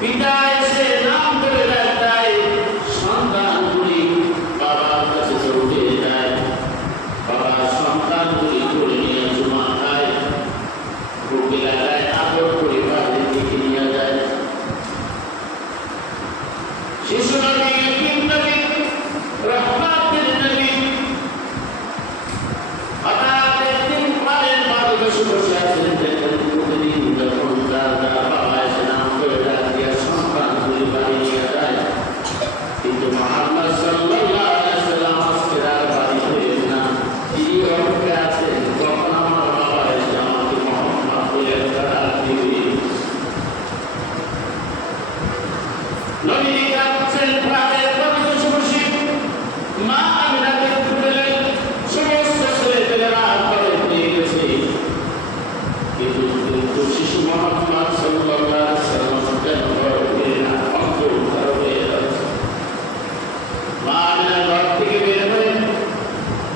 পিতা এসে নাম ধরে ডাকায়, সন্তানগুলি বাবার কাছে দৌড়ে যায়। বাবা সন্তানগুলি করে নিয়ে জমা খায়, বুকে লাগায়, আদর করে বাড়ির দিকে নিয়ে যায়। শিশু নবী, ইতিম নবী, রহমতের নবী হঠাৎ একদিন পায়ের পাদদেশে বসে আছেন। দেখেন প্রতিদিন যখন তার বাবা এসে নাম করে ডাক দিয়া সন্তানগুলি বাড়ি নিয়ে যায়, কিন্তু মুহাম্মদ সাল্লাল্লাহু আলাইহি ওয়াসাল্লাম আজকে আর বাড়ি ফিরেন না। তিনি অপেক্ষায় আছেন কখন আমার বাবা এসে আমাকে মুহাম্মদ বলে একটা ডাক দিবে। নবী কাঁদছেন, পায়ের পাদদেশে বসে মা আমিনাকে বললেন, সমস্ত ছেলেপেলেরা ঘরে নিয়ে গেছে, কিন্তু শিশু মুহাম্মদ সাল্লাল্লাহু আলাইহি ওয়াসাল্লাম কেন ঘরে ফিরে না? অন্তর্ধার হয়ে যাচ্ছে। মা আমিনা ঘর থেকে বের হয়ে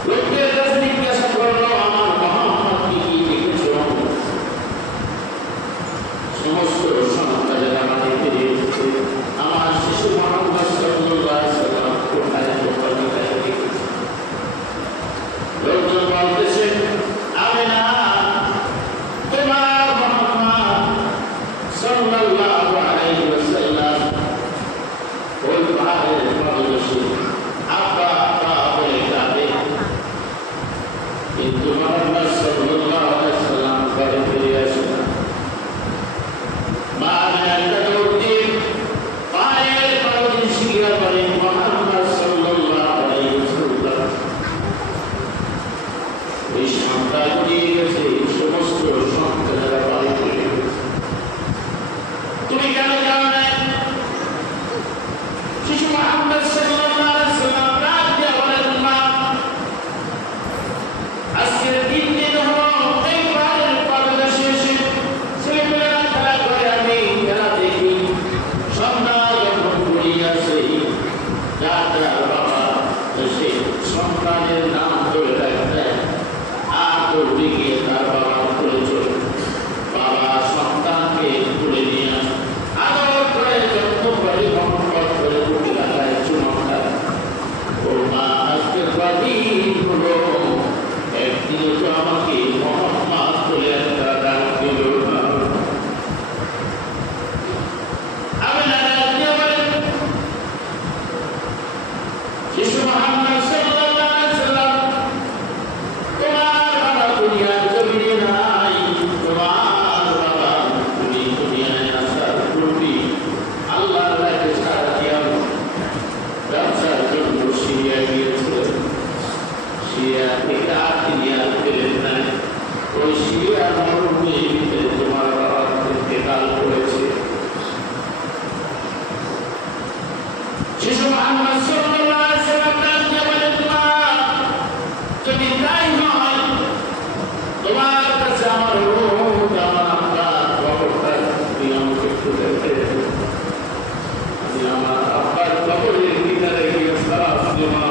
লোকদের কাছে জিজ্ঞাসা করলো, আমার মুহাম্মদকে কি দেখেছো? সমস্ত সন্তানেরা বাড়ি ফিরে এসেছে, আমার শিশু মুহাম্মদ সাল্লাল্লাহু আলাইহি ওয়াসাল্লাম কোথায় দেখেছে? লোকজন বলতেছে, আমিনা, তোমার মুহাম্মদ সাল্লাল্লাহু আলাইহি ওয়াসাল্লাম ওই পাহাড়ের পাদদেশে আব্বা আব্বা বলে ডাকে, কিন্তু মুহাম্মদ সাল্লাল্লাহু আলাইহি ওয়াসাল্লাম ঘরে ফিরে আসে না। মা আমিনা দৌড় দিয়ে পায়ের পাদদেশে গিয়ে বলেন, মুহাম্মদ সাল্লাল্লাহু আলাইহি ওয়াসাল্লাম এই সন্তান নিয়ে গেছে, সমস্ত সন্তানেরা বাড়ি ফিরে গেছে, তুমি কেন যাও না? শিশু মুহাম্মদ সাল্লাল্লাহু আলাইহি ওয়াসাল্লাম ডাক দিয়ে বলেন, মা, আজকের তিন দিন হলো এই পাহাড়ের পাদদেশে এসে ছেলেমেয়েরা খেলা করে, আমি খেলা দেখি। সন্ধ্যা যখন ঘুরিয়ে আসে, যার যার বাবা এসে সন্তানের নাম ধরে ডাকতে আর দৌড়ে গিয়ে তার বাবার কোলে চলে, বাবা সন্তানকে তুলে নিয়ে আদর করে যত্ন করে মহব্বত করে বুকে লাগায়, চুমা খায়। ও মা, আজকের বাড়ির হলো একদিনও তো আমাকে মুহাম্মদ বলে একটা ডাক দিল না। আমিনা ডাক দিয়ে বলেন, শিশু মুহাম্মদ সাল্লাল্লাহু আলাইহি ওয়াসাল্লাম, তোমার বাবা দুনিয়ার জমিনে নাই, তোমার বাবা তুমি দুনিয়ায় আসার পূর্বে আল্লাহর রাহে ছাড়া দিয়া ব্যবসার জন্য সিরিয়া গিয়েছিলেন। সিরিয়া থেকে আর তিনি আর ফেরেন নাই। ওই সিরিয়ার মরুভূমির ভিতরে তোমার বাবা ইন্তেকাল করেছে। শিশু মুহাম্মদ সাল্লাল্লাহু আলাইহি ওয়াসাল্লাম ডাক দিয়ে বলেন, মা, যদি তাই হয়, তোমার কাছে আমার অনুরোধ, আমার আব্বার কবরটা তুমি আমাকে একটু দেখে দেবে। আমি আমার আব্বার কবরের কিনারে গিয়ে সালাত দেওয়া